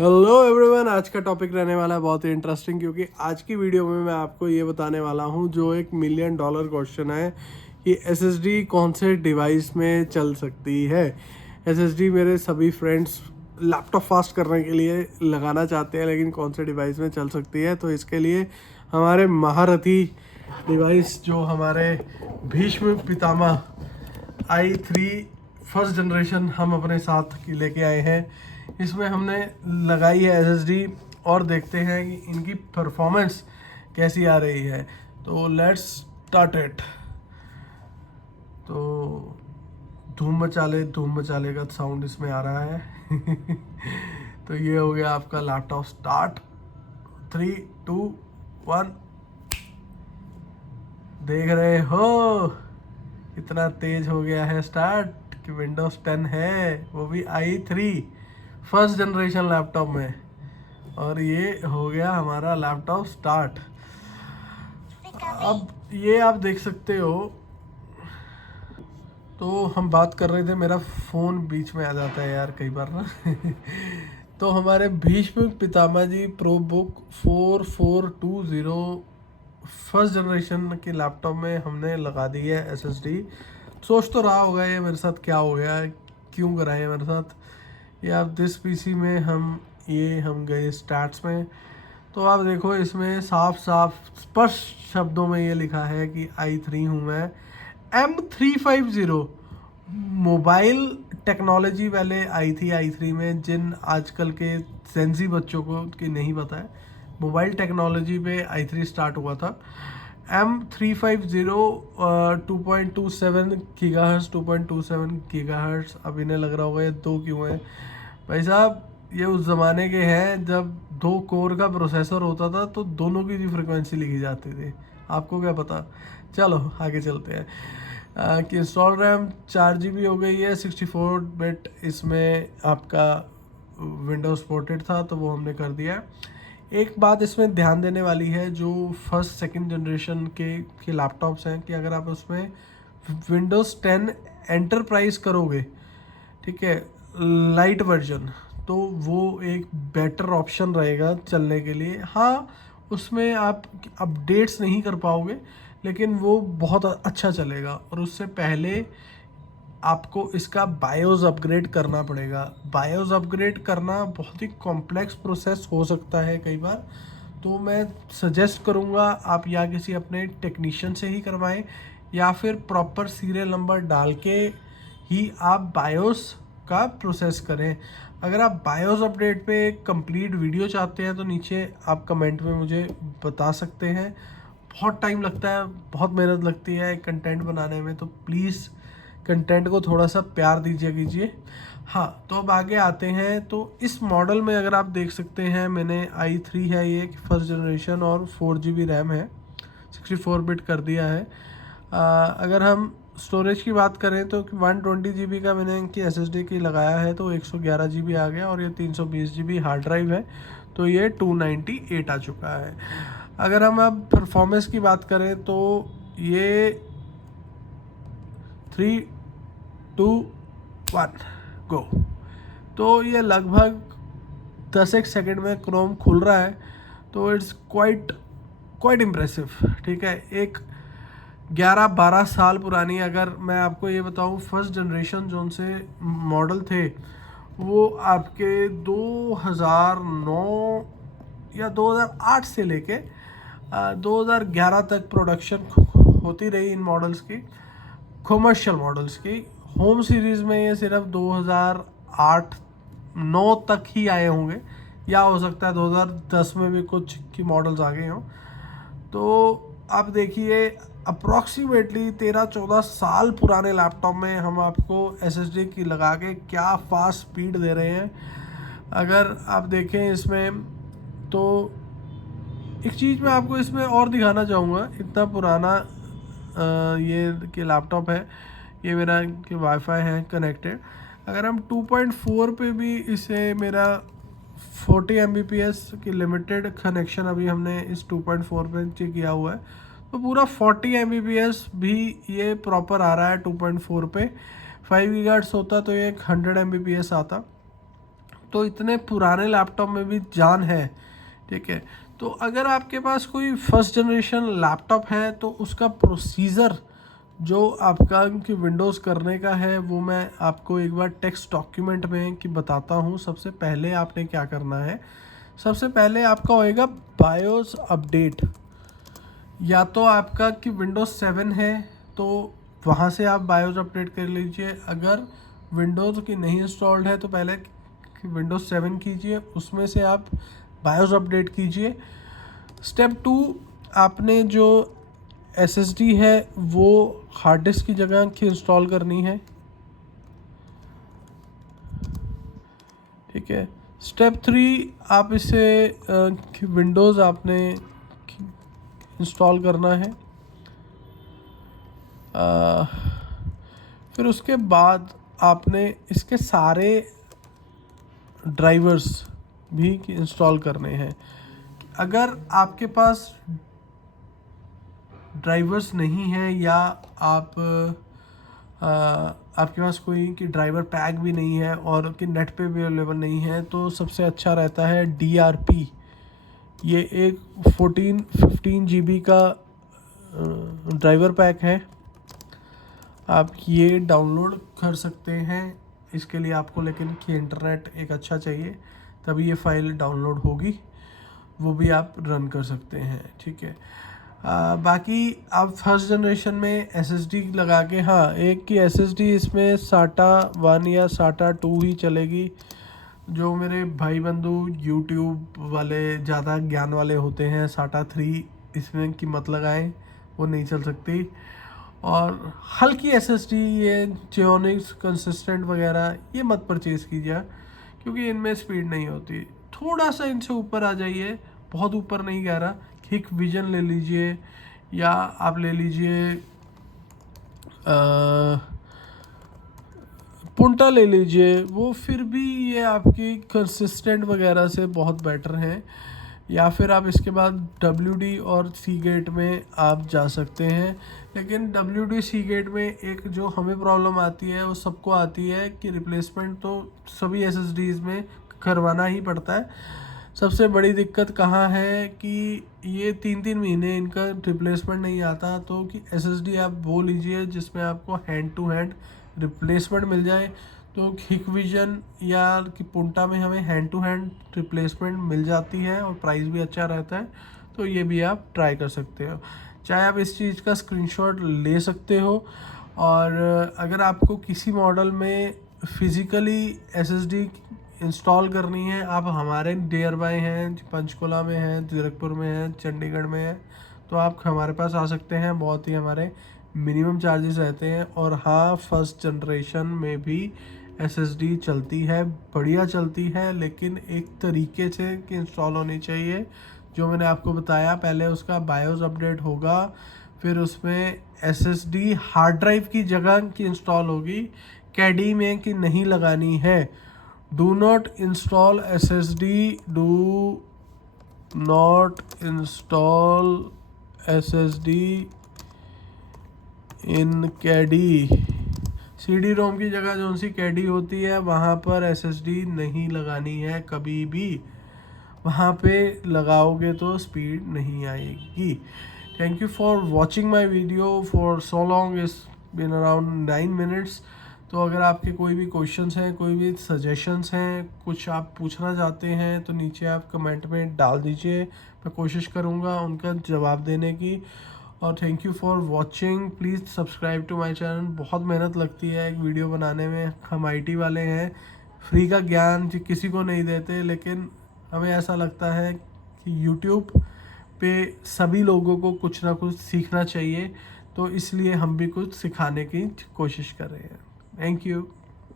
Hello everyone, आज का topic रहने वाला है बहुत ही इंटरेस्टिंग, क्योंकि आज की वीडियो में मैं आपको ये बताने वाला हूँ जो एक $1,000,000 क्वेश्चन है कि एसएसडी कौन से डिवाइस में चल सकती है। एसएसडी मेरे सभी फ्रेंड्स लैपटॉप फास्ट करने के लिए लगाना चाहते हैं, लेकिन कौन से डिवाइस में चल सकती है। तो इसके लिए हमारे महारथी डिवाइस जो हमारे Bhishma Pitamah i3 first generation हम अपने साथ की लेके आए हैं। इसमें हमने लगाई है एसएसडी और देखते हैं कि इनकी परफॉर्मेंस कैसी आ रही है। तो लेट्स स्टार्ट इट। तो धूम मचाले का साउंड इसमें आ रहा है। तो ये हो गया आपका लैपटॉप स्टार्ट। 3, 2, 1। देख रहे हो इतना तेज हो गया है स्टार्ट कि विंडोज 10 है, वो भी i3 फर्स्ट जनरेशन लैपटॉप में। और ये हो गया हमारा लैपटॉप स्टार्ट। अब ये आप देख सकते हो। तो हम बात कर रहे थे, मेरा फ़ोन बीच में आ जाता है यार कई बार ना। तो हमारे भीष्म पितामह जी प्रो बुक 4420 फर्स्ट जनरेशन के लैपटॉप में हमने लगा दी है एसएसडी। सोच तो रहा होगा ये मेरे साथ क्या हो गया, क्यों करा है मेरे साथ ये। आप दिस पीसी में हम गए स्टैट्स में, तो आप देखो इसमें साफ साफ स्पष्ट शब्दों में ये लिखा है कि i3 हूँ मैं। M350 मोबाइल टेक्नोलॉजी वाले आई थी i3 में, जिन आजकल के सेंसी बच्चों को कि नहीं पता है, मोबाइल टेक्नोलॉजी पे i3 स्टार्ट हुआ था। M350 2.27 gigahertz 2.27 gigahertz. अब इन्हें लग रहा होगा ये दो क्यों है भाई साहब। ये उस ज़माने के हैं जब 2 कोर का प्रोसेसर होता था, तो दोनों की फ्रिक्वेंसी लिखी जाती थी। आपको क्या पता। चलो आगे चलते हैं। कि इंस्टॉल रैम 4 GB हो गई है। 64 बिट इसमें आपका विंडोज़ पोर्टेड था, तो वो हमने कर दिया है। एक बात इसमें ध्यान देने वाली है, जो फर्स्ट सेकंड जनरेशन के लैपटॉप्स हैं, कि अगर आप उसमें विंडोज़ 10 एंटरप्राइज करोगे, ठीक है, लाइट वर्जन, तो वो एक बेटर ऑप्शन रहेगा चलने के लिए। हाँ, उसमें आप अपडेट्स नहीं कर पाओगे, लेकिन वो बहुत अच्छा चलेगा। और उससे पहले आपको इसका बायोस अपग्रेड करना पड़ेगा। बायोस अपग्रेड करना बहुत ही कॉम्प्लेक्स प्रोसेस हो सकता है कई बार, तो मैं सजेस्ट करूँगा आप या किसी अपने टेक्नीशियन से ही करवाएं, या फिर प्रॉपर सीरियल नंबर डाल के ही आप बायोस का प्रोसेस करें। अगर आप बायोस अपडेट पे एक कंप्लीट वीडियो चाहते हैं, तो नीचे आप कमेंट में मुझे बता सकते हैं। बहुत टाइम लगता है, बहुत मेहनत लगती है कंटेंट बनाने में, तो प्लीज़ कंटेंट को थोड़ा सा प्यार दीजिए कीजिए। हाँ, तो अब आगे आते हैं। तो इस मॉडल में अगर आप देख सकते हैं, मैंने i3 है ये फर्स्ट जनरेशन, और 4 GB रैम है, 64 बिट कर दिया है। अगर हम स्टोरेज की बात करें तो 120 GB का मैंने इनकी SSD की लगाया है, तो 111 GB आ गया। और ये 320 GB हार्ड ड्राइव है, तो ये 298 आ चुका है। अगर हम अब परफॉर्मेंस की बात करें, तो ये 3, 2, 1 गो। तो ये लगभग 10 सेकंड में क्रोम खुल रहा है, तो इट्स क्वाइट इम्प्रेसिव। ठीक है, एक 11-12 साल पुरानी, अगर मैं आपको ये बताऊं, फर्स्ट जनरेशन जो से मॉडल थे, वो आपके 2009 या 2008 से लेके 2011 तक प्रोडक्शन होती रही इन मॉडल्स की, कमर्शियल मॉडल्स की। होम सीरीज़ में ये सिर्फ 2008-9 तक ही आए होंगे, या हो सकता है 2010 में भी कुछ की मॉडल्स आ गए हों। तो आप देखिए, अप्रॉक्सीमेटली 13-14 साल पुराने लैपटॉप में हम आपको SSD की लगा के क्या फास्ट स्पीड दे रहे हैं। अगर आप देखें इसमें, तो एक चीज़ मैं आपको इसमें और दिखाना चाहूँगा। इतना पुराना ये कि लैपटॉप है, ये मेरा कि वाईफाई है कनेक्टेड। अगर हम 2.4 पे भी इसे, मेरा 40 Mbps की लिमिटेड कनेक्शन अभी हमने इस 2.4 पे किया हुआ है, तो पूरा 40 Mbps भी ये प्रॉपर आ रहा है 2.4 पे। 5 GHz होता तो ये 100 Mbps आता। तो इतने पुराने लैपटॉप में भी जान है, ठीक है। तो अगर आपके पास कोई फर्स्ट जनरेशन लैपटॉप है तो उसका प्रोसीजर जो आपका कि विंडोज़ करने का है वो मैं आपको एक बार टेक्स्ट डॉक्यूमेंट में कि बताता हूँ। सबसे पहले आपने क्या करना है, सबसे पहले आपका होएगा बायोस अपडेट। या तो आपका कि विंडोज़ 7 है तो वहाँ से आप बायोस अपडेट कर लीजिए। अगर विंडोज़ की नहीं इंस्टॉल्ड है तो पहले विंडोज़ 7 कीजिए, उसमें से आप बायोस अपडेट कीजिए। स्टेप 2, आपने जो SSD है वो हार्ड डिस्क की जगह की इंस्टॉल करनी है, ठीक है। स्टेप 3, आप इसे विंडोज़ आपने इंस्टॉल करना है। फिर उसके बाद आपने इसके सारे ड्राइवर्स भी इंस्टॉल करने हैं। अगर आपके पास ड्राइवर्स नहीं है या आपके पास कोई कि ड्राइवर पैक भी नहीं है और कि नेट पे भी अवेलेबल नहीं है तो सबसे अच्छा रहता है DRP। ये एक 14-15 GB का ड्राइवर पैक है, आप ये डाउनलोड कर सकते हैं। इसके लिए आपको लेकिन कि इंटरनेट एक अच्छा चाहिए, तभी ये फाइल डाउनलोड होगी, वो भी आप रन कर सकते हैं, ठीक है। बाकी आप फर्स्ट जनरेशन में SSD लगा के, हाँ एक की SSD इसमें SATA 1 या SATA 2 ही चलेगी। जो मेरे भाई बंधु YouTube वाले ज़्यादा ज्ञान वाले होते हैं, SATA 3 इसमें की मत लगाएं, वो नहीं चल सकती। और हल्की SSD ये Xiaomi कंसिस्टेंट वगैरह ये मत परचेज़ कीजिए क्योंकि इनमें स्पीड नहीं होती। थोड़ा सा इनसे ऊपर आ जाइए, बहुत ऊपर नहीं कह रहा, Hikvision ले लीजिए या आप ले लीजिए पुंटा ले लीजिए, वो फिर भी ये आपकी कंसिस्टेंट वगैरह से बहुत बेटर हैं। या फिर आप इसके बाद WD और Seagate में आप जा सकते हैं। लेकिन WD Seagate में एक जो हमें प्रॉब्लम आती है वो सबको आती है कि रिप्लेसमेंट तो सभी SSDs में करवाना ही पड़ता है। सबसे बड़ी दिक्कत कहाँ है कि ये 3-3 महीने इनका रिप्लेसमेंट नहीं आता। तो कि SSD आप वो लीजिए जिसमें आपको हैंड टू हैंड रिप्लेसमेंट मिल जाए। तो Hikvision या कि पुंटा में हमें हैंड टू हैंड रिप्लेसमेंट मिल जाती है और प्राइस भी अच्छा रहता है, तो ये भी आप ट्राई कर सकते हो। चाहे आप इस चीज़ का स्क्रीनशॉट ले सकते हो। और अगर आपको किसी मॉडल में फ़िज़िकली SSD इंस्टॉल करनी है, आप हमारे नियर बाय हैं, पंचकुला में हैं, जीरकपुर में हैं, चंडीगढ़ में हैं, तो आप हमारे पास आ सकते हैं। बहुत ही हमारे मिनिमम चार्जेस रहते हैं। और हाँ, फर्स्ट जनरेशन में भी SSD चलती है, बढ़िया चलती है, लेकिन एक तरीके से कि इंस्टॉल होनी चाहिए। जो मैंने आपको बताया, पहले उसका बायोस अपडेट होगा, फिर उसमें SSD हार्ड ड्राइव की जगह की इंस्टॉल होगी, कैडी में कि नहीं लगानी है। Do not install SSD, do not install SSD in caddy. CD ROM की जगह जो सी कैडी होती है वहाँ पर SSD नहीं लगानी है कभी भी। वहाँ पे लगाओगे तो स्पीड नहीं आएगी। Thank you for watching my video for so long, इस बिन अराउंड 9 मिनट्स। तो अगर आपके कोई भी क्वेश्चंस हैं, कोई भी सजेशंस हैं, कुछ आप पूछना चाहते हैं तो नीचे आप कमेंट में डाल दीजिए, मैं कोशिश करूँगा उनका जवाब देने की। और thank you for watching, please subscribe to my channel. बहुत मेहनत लगती है एक वीडियो बनाने में, हम IT वाले हैं, फ्री का ज्ञान किसी को नहीं देते, लेकिन हमें ऐसा लगता है कि YouTube पे सभी लोगों को कुछ ना कुछ सीखना चाहिए, तो इसलिए हम भी कुछ सिखाने की कोशिश कर रहे हैं। Thank you.